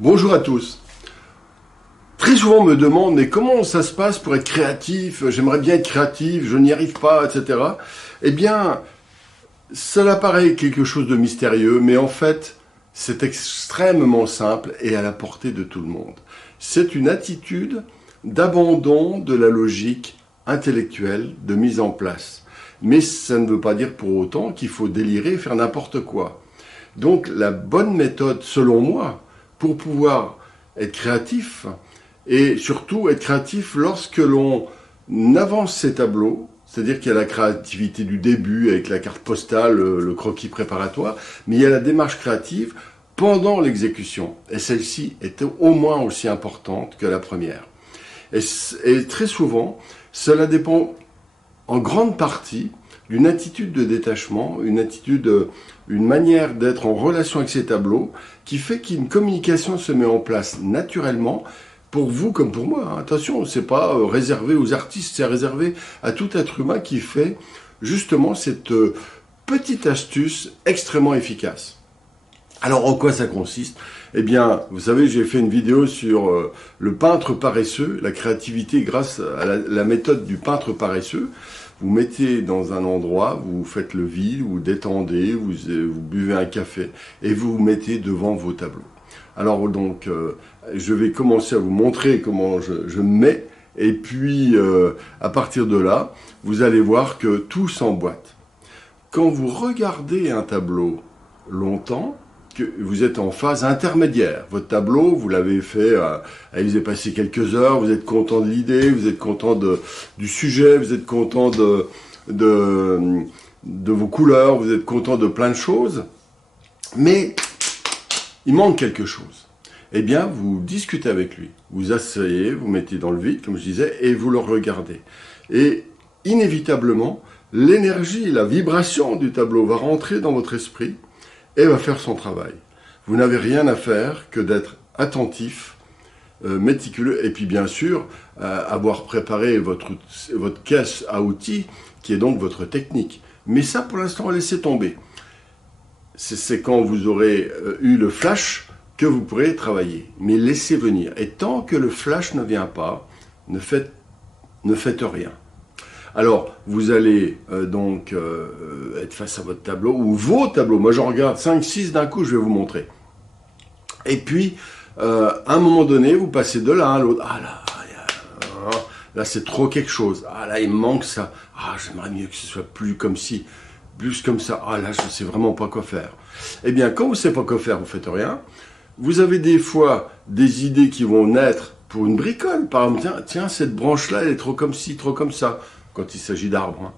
Bonjour à tous. Très souvent on me demande, mais comment ça se passe pour être créatif? J'aimerais bien être créatif, je n'y arrive pas, etc. Eh bien, cela paraît quelque chose de mystérieux, mais en fait, c'est extrêmement simple et à la portée de tout le monde. C'est une attitude d'abandon de la logique intellectuelle de mise en place. Mais ça ne veut pas dire pour autant qu'il faut délirer et faire n'importe quoi. Donc la bonne méthode, selon moi, pour pouvoir être créatif, et surtout être créatif lorsque l'on avance ses tableaux, c'est-à-dire qu'il y a la créativité du début avec la carte postale, le croquis préparatoire, mais il y a la démarche créative pendant l'exécution. Et celle-ci est au moins aussi importante que la première. Et très souvent, cela dépend en grande partie d'une attitude de détachement, une manière d'être en relation avec ces tableaux, qui fait qu'une communication se met en place naturellement, pour vous comme pour moi. Attention, c'est pas réservé aux artistes, c'est réservé à tout être humain qui fait justement cette petite astuce extrêmement efficace. Alors en quoi ça consiste? Eh bien, vous savez, j'ai fait une vidéo sur le peintre paresseux, la créativité grâce à la méthode du peintre paresseux. Vous mettez dans un endroit, vous faites le vide, vous détendez, vous buvez un café et vous vous mettez devant vos tableaux. Alors donc, je vais commencer à vous montrer comment je mets et puis à partir de là, vous allez voir que tout s'emboîte. Quand vous regardez un tableau longtemps, que vous êtes en phase intermédiaire. Votre tableau, vous l'avez fait, il vous est passé quelques heures, vous êtes content de l'idée, vous êtes content du sujet, vous êtes content de vos couleurs, vous êtes content de plein de choses, mais il manque quelque chose. Eh bien, vous discutez avec lui, vous asseyez, vous mettez dans le vide, comme je disais, et vous le regardez. Et inévitablement, l'énergie, la vibration du tableau va rentrer dans votre esprit, et va faire son travail. Vous n'avez rien à faire que d'être attentif, méticuleux, et puis bien sûr, avoir préparé votre caisse à outils, qui est donc votre technique. Mais ça, pour l'instant, laissez tomber. C'est quand vous aurez eu le flash que vous pourrez travailler. Mais laissez venir. Et tant que le flash ne vient pas, ne faites rien. Alors, vous allez être face à votre tableau, ou vos tableaux. Moi, j'en regarde 5, 6 d'un coup, je vais vous montrer. Et puis, à un moment donné, vous passez de l'un à l'autre. Ah là, c'est trop quelque chose. Ah là, il me manque ça. Ah, j'aimerais mieux que ce soit plus comme ci, plus comme ça. Ah là, je ne sais vraiment pas quoi faire. Eh bien, quand vous ne savez pas quoi faire, vous ne faites rien. Vous avez des fois des idées qui vont naître pour une bricole. Par exemple, tiens, cette branche-là, elle est trop comme ci, trop comme ça. Quand il s'agit d'arbres,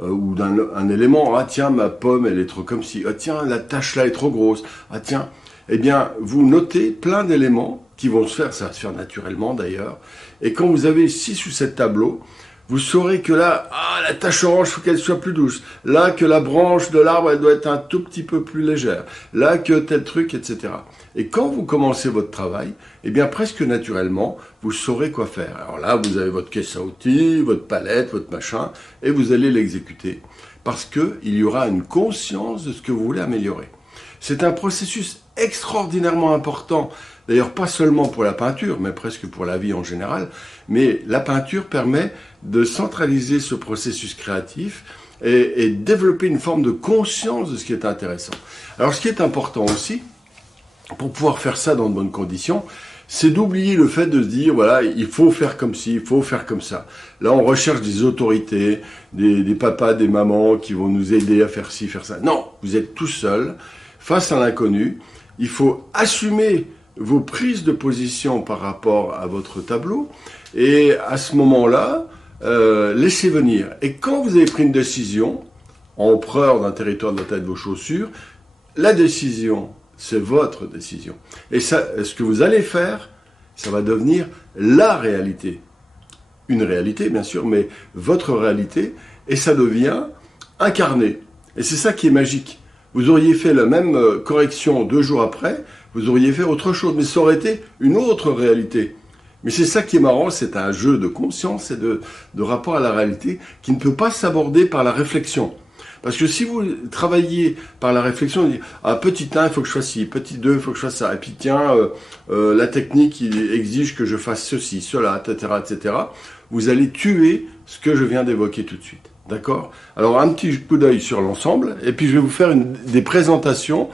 ou d'un élément, ah tiens, ma pomme, elle est trop comme ci, ah tiens, la tache là est trop grosse, ah tiens, eh bien, vous notez plein d'éléments qui vont se faire, ça va se faire naturellement d'ailleurs, et quand vous avez 6 ou 7 tableaux, vous saurez que là, la tache orange, il faut qu'elle soit plus douce, là, que la branche de l'arbre, elle doit être un tout petit peu plus légère, là, que tel truc, etc. Et quand vous commencez votre travail, eh bien, presque naturellement, vous saurez quoi faire. Alors là, vous avez votre caisse à outils, votre palette, votre machin, et vous allez l'exécuter. Parce qu'il y aura une conscience de ce que vous voulez améliorer. C'est un processus extraordinairement important, d'ailleurs pas seulement pour la peinture, mais presque pour la vie en général, mais la peinture permet de centraliser ce processus créatif et développer une forme de conscience de ce qui est intéressant. Alors ce qui est important aussi, pour pouvoir faire ça dans de bonnes conditions, c'est d'oublier le fait de se dire, voilà, il faut faire comme ci, il faut faire comme ça. Là, on recherche des autorités, des papas, des mamans qui vont nous aider à faire ci, faire ça. Non, vous êtes tout seul, face à l'inconnu. Il faut assumer vos prises de position par rapport à votre tableau. Et à ce moment-là, laissez venir. Et quand vous avez pris une décision, empereur d'un territoire de la taille de vos chaussures, la décision, c'est votre décision. Et ça, ce que vous allez faire, ça va devenir la réalité. Une réalité, bien sûr, mais votre réalité, et ça devient incarné. Et c'est ça qui est magique. Vous auriez fait la même correction 2 jours après, vous auriez fait autre chose, mais ça aurait été une autre réalité. Mais c'est ça qui est marrant, c'est un jeu de conscience et de rapport à la réalité qui ne peut pas s'aborder par la réflexion. Parce que si vous travaillez par la réflexion, vous dites, ah, petit 1, il faut que je fasse ci, petit 2, il faut que je fasse ça, et puis tiens, la technique il exige que je fasse ceci, cela, etc., etc., vous allez tuer ce que je viens d'évoquer tout de suite. D'accord? Alors, un petit coup d'œil sur l'ensemble, et puis je vais vous faire des présentations,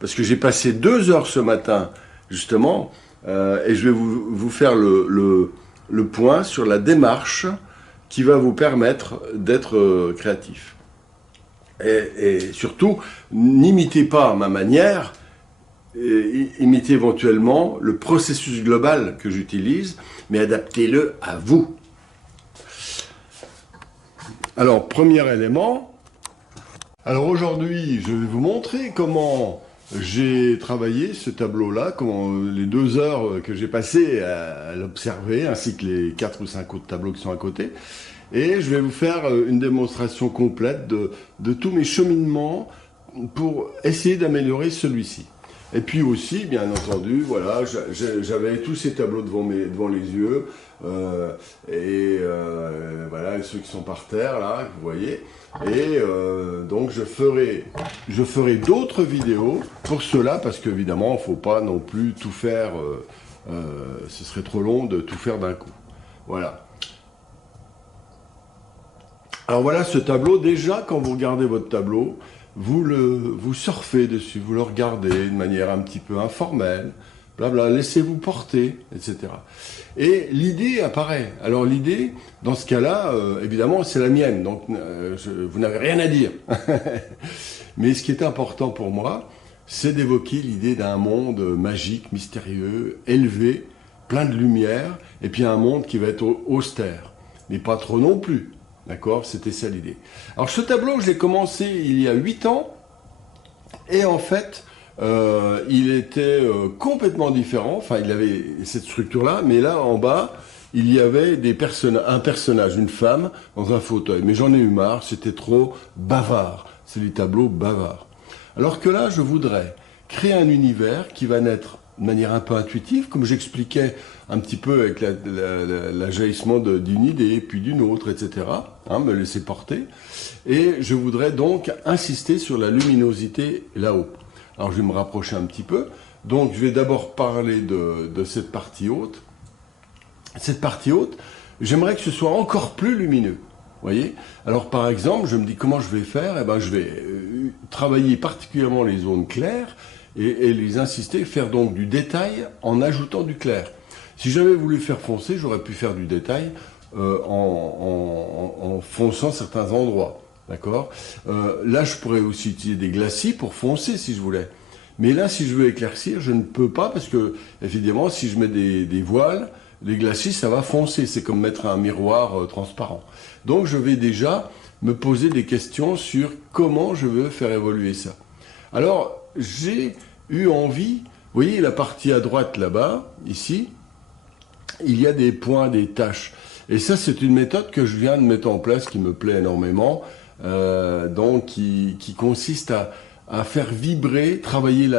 parce que j'ai passé 2 heures ce matin, justement, et je vais vous faire le point sur la démarche qui va vous permettre d'être créatif. Et surtout, n'imitez pas ma manière, imitez éventuellement le processus global que j'utilise, mais adaptez-le à vous. Alors, premier élément. Alors aujourd'hui, je vais vous montrer comment j'ai travaillé ce tableau-là, comment les 2 heures que j'ai passées à l'observer, ainsi que les 4 ou 5 autres tableaux qui sont à côté. Et je vais vous faire une démonstration complète de tous mes cheminements pour essayer d'améliorer celui-ci. Et puis aussi, bien entendu, voilà, j'avais tous ces tableaux devant les yeux, voilà, ceux qui sont par terre, là, vous voyez. Et donc je ferai d'autres vidéos pour cela, parce qu'évidemment, il ne faut pas non plus tout faire, ce serait trop long de tout faire d'un coup. Voilà. Alors voilà ce tableau, déjà quand vous regardez votre tableau, vous surfez dessus, vous le regardez de manière un petit peu informelle, blabla, laissez-vous porter, etc. Et l'idée apparaît. Alors l'idée, dans ce cas-là, évidemment, c'est la mienne, donc vous n'avez rien à dire. Mais ce qui est important pour moi, c'est d'évoquer l'idée d'un monde magique, mystérieux, élevé, plein de lumière, et puis un monde qui va être austère, mais pas trop non plus. D'accord? C'était ça l'idée. Alors ce tableau, je l'ai commencé il y a 8 ans, et en fait, il était complètement différent. Enfin, il avait cette structure-là, mais là, en bas, il y avait un personnage, une femme, dans un fauteuil. Mais j'en ai eu marre, c'était trop bavard. C'est les tableaux bavards. Alors que là, je voudrais créer un univers qui va naître de manière un peu intuitive, comme j'expliquais un petit peu avec l'ajaillissement d'une idée, puis d'une autre, etc. Hein, me laisser porter. Et je voudrais donc insister sur la luminosité là-haut. Alors je vais me rapprocher un petit peu. Donc je vais d'abord parler de cette partie haute. Cette partie haute, j'aimerais que ce soit encore plus lumineux. Voyez? Alors par exemple, je me dis comment je vais faire? Eh ben, je vais travailler particulièrement les zones claires et les insister, faire donc du détail en ajoutant du clair. Si j'avais voulu faire foncer, j'aurais pu faire du détail en fonçant certains endroits. D'accord? Là, je pourrais aussi utiliser des glacis pour foncer si je voulais. Mais là, si je veux éclaircir, je ne peux pas parce que, évidemment, si je mets des voiles, les glacis, ça va foncer. C'est comme mettre un miroir transparent. Donc, je vais déjà me poser des questions sur comment je veux faire évoluer ça. Alors, j'ai eu envie, vous voyez la partie à droite là-bas, ici, il y a des points, des taches. Et ça, c'est une méthode que je viens de mettre en place qui me plaît énormément, donc qui consiste à faire vibrer, travailler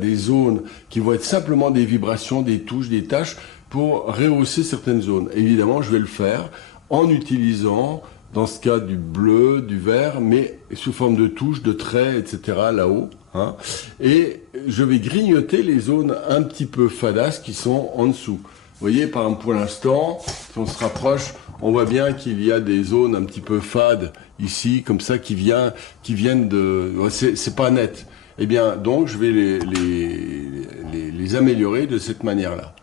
des zones qui vont être simplement des vibrations, des touches, des taches, pour rehausser certaines zones. Évidemment, je vais le faire en utilisant, dans ce cas, du bleu, du vert, mais sous forme de touches, de traits, etc., là-haut. Hein. Et je vais grignoter les zones un petit peu fadasses qui sont en dessous. Vous voyez, par exemple, pour l'instant, si on se rapproche, on voit bien qu'il y a des zones un petit peu fades ici, comme ça, qui viennent de... C'est pas net. Eh bien, donc, je vais les améliorer de cette manière-là.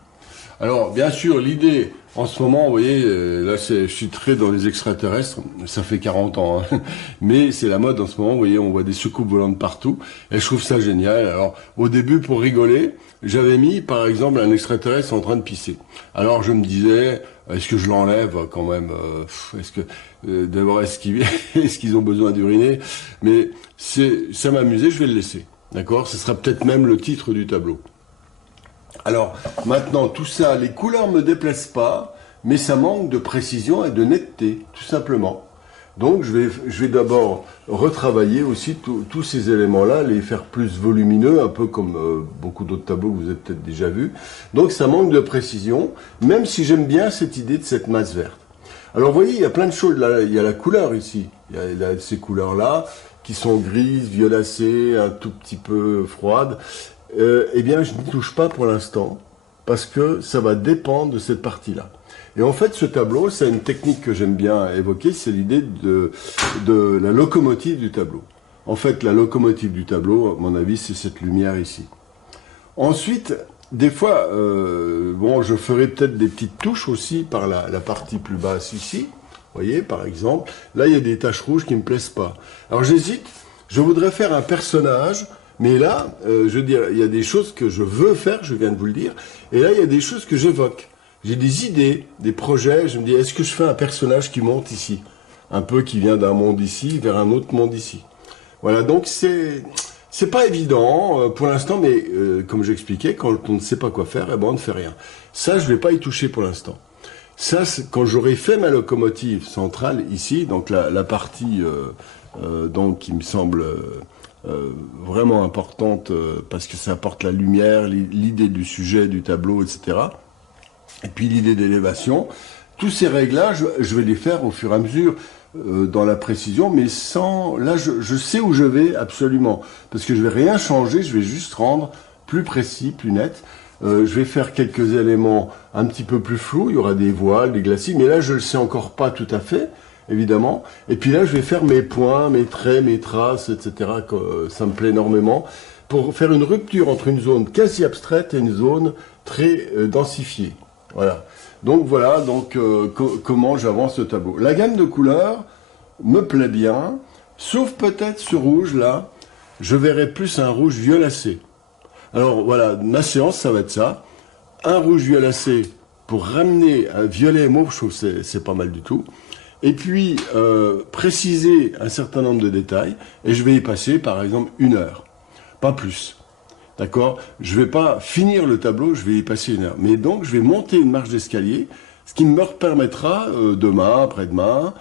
Alors, bien sûr, l'idée, en ce moment, vous voyez, là, je suis très dans les extraterrestres, ça fait 40 ans, hein, mais c'est la mode en ce moment, vous voyez, on voit des soucoupes volantes partout, et je trouve ça génial. Alors, au début, pour rigoler, j'avais mis, par exemple, un extraterrestre en train de pisser. Alors, je me disais, est-ce que je l'enlève quand même? D'abord, est-ce qu'ils ont besoin d'uriner? Mais ça m'amusait, je vais le laisser, d'accord? Ce sera peut-être même le titre du tableau. Alors, maintenant, tout ça, les couleurs ne me déplaisent pas, mais ça manque de précision et de netteté, tout simplement. Donc, je vais d'abord retravailler aussi tous ces éléments-là, les faire plus volumineux, un peu comme beaucoup d'autres tableaux que vous avez peut-être déjà vus. Donc, ça manque de précision, même si j'aime bien cette idée de cette masse verte. Alors, vous voyez, il y a plein de choses. Là, il y a la couleur ici. Il a ces couleurs-là, qui sont grises, violacées, un tout petit peu froides. Eh bien, je n'y touche pas pour l'instant, parce que ça va dépendre de cette partie-là. Et en fait, ce tableau, c'est une technique que j'aime bien évoquer, c'est l'idée de la locomotive du tableau. En fait, la locomotive du tableau, à mon avis, c'est cette lumière ici. Ensuite, des fois, bon, je ferai peut-être des petites touches aussi par la partie plus basse ici. Vous voyez, par exemple, là, il y a des taches rouges qui ne me plaisent pas. Alors, j'hésite. Je voudrais faire un personnage, mais là, je veux dire, il y a des choses que je veux faire, je viens de vous le dire, et là, il y a des choses que j'évoque. J'ai des idées, des projets, je me dis, est-ce que je fais un personnage qui monte ici? Un peu qui vient d'un monde ici vers un autre monde ici. Voilà, donc c'est pas évident pour l'instant, mais comme j'expliquais, quand on ne sait pas quoi faire, eh ben on ne fait rien. Ça, je vais pas y toucher pour l'instant. Ça, quand j'aurai fait ma locomotive centrale ici, donc la partie donc qui me semble vraiment importante parce que ça apporte la lumière, l'idée du sujet, du tableau, etc. Et puis l'idée d'élévation. Tous ces réglages, je vais les faire au fur et à mesure dans la précision, mais sans... Là, je sais où je vais absolument, parce que je vais rien changer, je vais juste rendre plus précis, plus net. Je vais faire quelques éléments un petit peu plus flous, il y aura des voiles, des glacis, mais là, je ne le sais encore pas tout à fait, évidemment. Et puis là, je vais faire mes points, mes traits, mes traces, etc. Ça me plaît énormément, pour faire une rupture entre une zone quasi abstraite et une zone très densifiée. Voilà. Donc voilà, donc comment j'avance ce tableau. La gamme de couleurs me plaît bien, sauf peut-être ce rouge là, je verrai plus un rouge violacé. Alors voilà, ma séance ça va être ça, un rouge violacé pour ramener un violet mauve, je trouve que c'est pas mal du tout. Et puis préciser un certain nombre de détails, et je vais y passer par exemple 1 heure, pas plus. D'accord? Je ne vais pas finir le tableau, je vais y passer 1 heure. Mais donc, je vais monter une marche d'escalier, ce qui me permettra, demain, après-demain,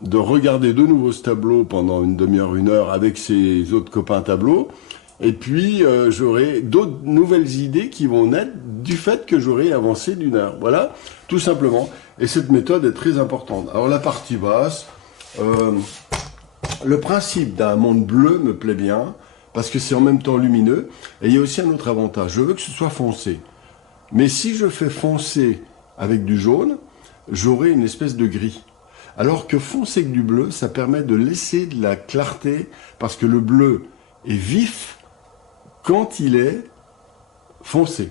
de regarder de nouveau ce tableau pendant une demi-heure, 1 heure, avec ses autres copains tableaux. Et puis, j'aurai d'autres nouvelles idées qui vont naître du fait que j'aurai avancé d'1 heure. Voilà, tout simplement. Et cette méthode est très importante. Alors, la partie basse, le principe d'un monde bleu me plaît bien, parce que c'est en même temps lumineux, et il y a aussi un autre avantage, je veux que ce soit foncé. Mais si je fais foncé avec du jaune, j'aurai une espèce de gris. Alors que foncé avec du bleu, ça permet de laisser de la clarté, parce que le bleu est vif quand il est foncé,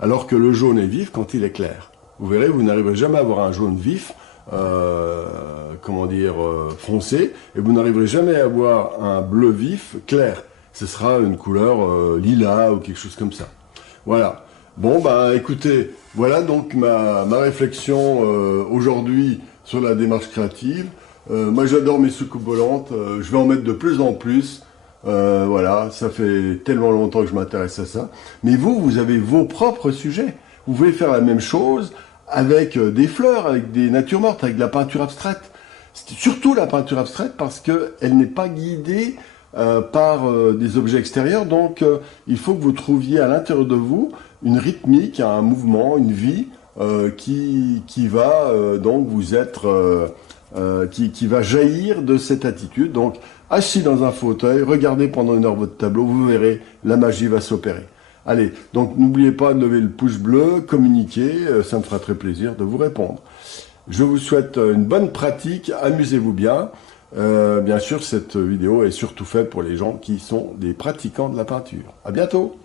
alors que le jaune est vif quand il est clair. Vous verrez, vous n'arriverez jamais à avoir un jaune vif, foncé, et vous n'arriverez jamais à avoir un bleu vif clair. Ce sera une couleur lilas ou quelque chose comme ça. Voilà. Bon, bah écoutez, voilà donc ma réflexion aujourd'hui sur la démarche créative. Moi j'adore mes soucoupes volantes, je vais en mettre de plus en plus. Voilà, ça fait tellement longtemps que je m'intéresse à ça. Mais vous avez vos propres sujets. Vous pouvez faire la même chose avec des fleurs, avec des natures mortes, avec de la peinture abstraite. Surtout la peinture abstraite parce qu'elle n'est pas guidée par des objets extérieurs. Donc il faut que vous trouviez à l'intérieur de vous une rythmique, un mouvement, une vie qui va donc vous être... qui va jaillir de cette attitude. Donc assis dans un fauteuil, regardez pendant 1 heure votre tableau, vous verrez, la magie va s'opérer. Allez, donc n'oubliez pas de lever le pouce bleu, communiquer, ça me fera très plaisir de vous répondre. Je vous souhaite une bonne pratique, amusez-vous bien. Bien sûr, cette vidéo est surtout faite pour les gens qui sont des pratiquants de la peinture. À bientôt!